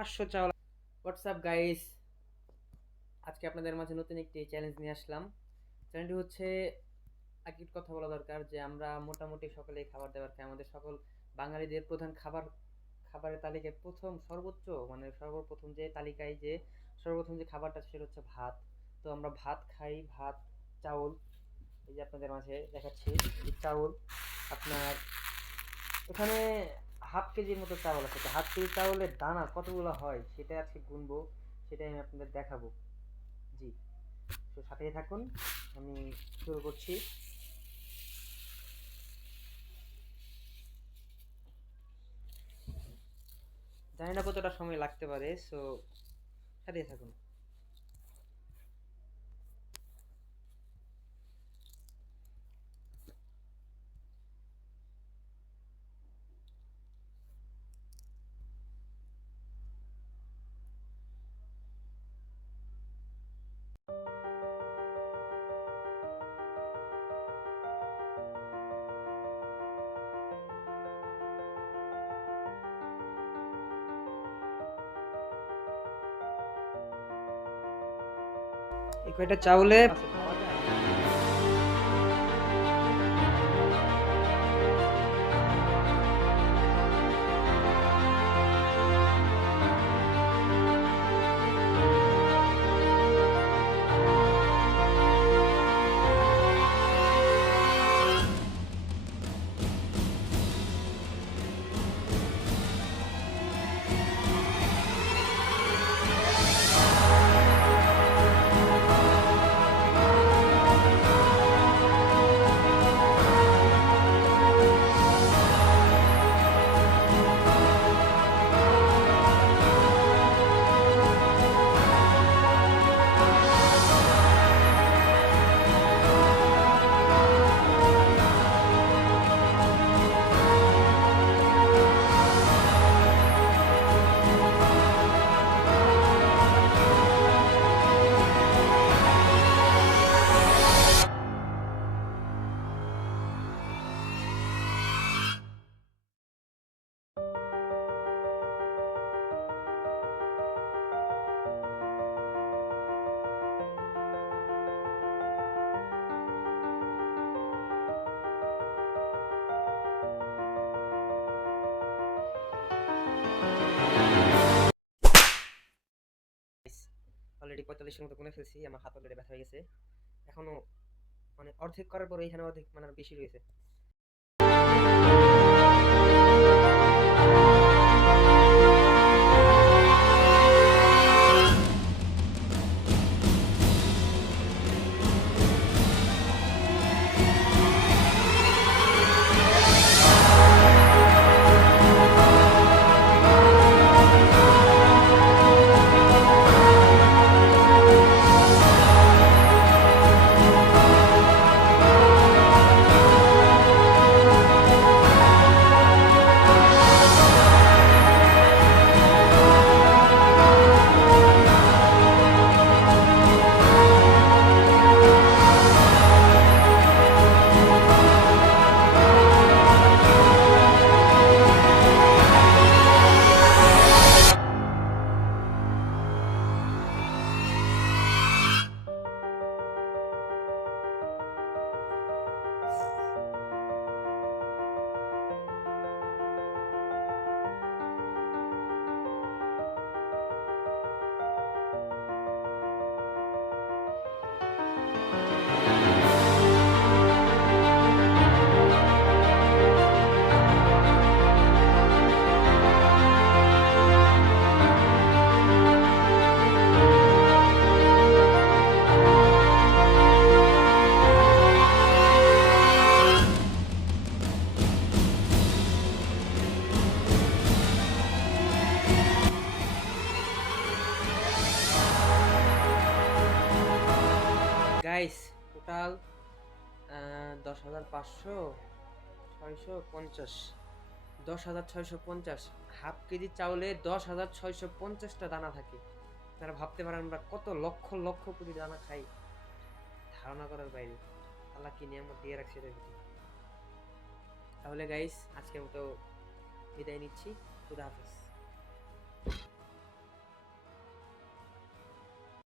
500 চাউল। WhatsApp guys, আজকে আপনাদের মাঝে নতুন একটি চ্যালেঞ্জ নিয়ে আসলাম। চ্যালেঞ্জটি হচ্ছে, আগে কথা বলা দরকার যে আমরা মোটামুটি সকলেই খাবার দাবার খাই। আমাদের সকল বাঙালিদের প্রধান খাবারের তালিকায় প্রথম সর্বোচ্চ মানে সর্বপ্রথম যে তালিকায় যে সর্বপ্রথম যে খাবারটা সেটা হচ্ছে ভাত। তো আমরা ভাত খাই, ভাত, চাউল। এই যে আপনাদের মাঝে দেখাচ্ছি এই চাউল। আপনার এখানে হাফ কেজির মতো চাউল আছে। তো হাফ কেজি চাউলের দানা কতগুলো হয় সেটা আজকে গুনবো, সেটাই আমি আপনাদের দেখাবো। জি, তো সাথেই থাকুন, আমি শুরু করছি। জানি না কতটা সময় লাগতে পারে, সো সাথেই থাকুন। এই কয়টা চাউলে অলরেডি 45-এর মতো গুনে ফেলছি। আমার হাত অলরেডি ব্যথা হয়ে গেছে। এখনো মানে অর্ধেক করার পরে এখানে অর্ধেক মানে আরো বেশি রয়েছে। Guys, total 10,500 650, 10,650। হাফ কেজি চাউলে 10,650টা দানা থাকে। আপনারা ভাবতে পারেন আমরা কত লক্ষ লক্ষ কোটি দানা খাই, ধারণা করার বাইরে। আল্লাহ কি নিয়ামত দিয়ে রাখছে এদের ভিতরে। তাহলে গাইস, আজকের মতো বিদায় নিচ্ছি। খুদা হাফেজ।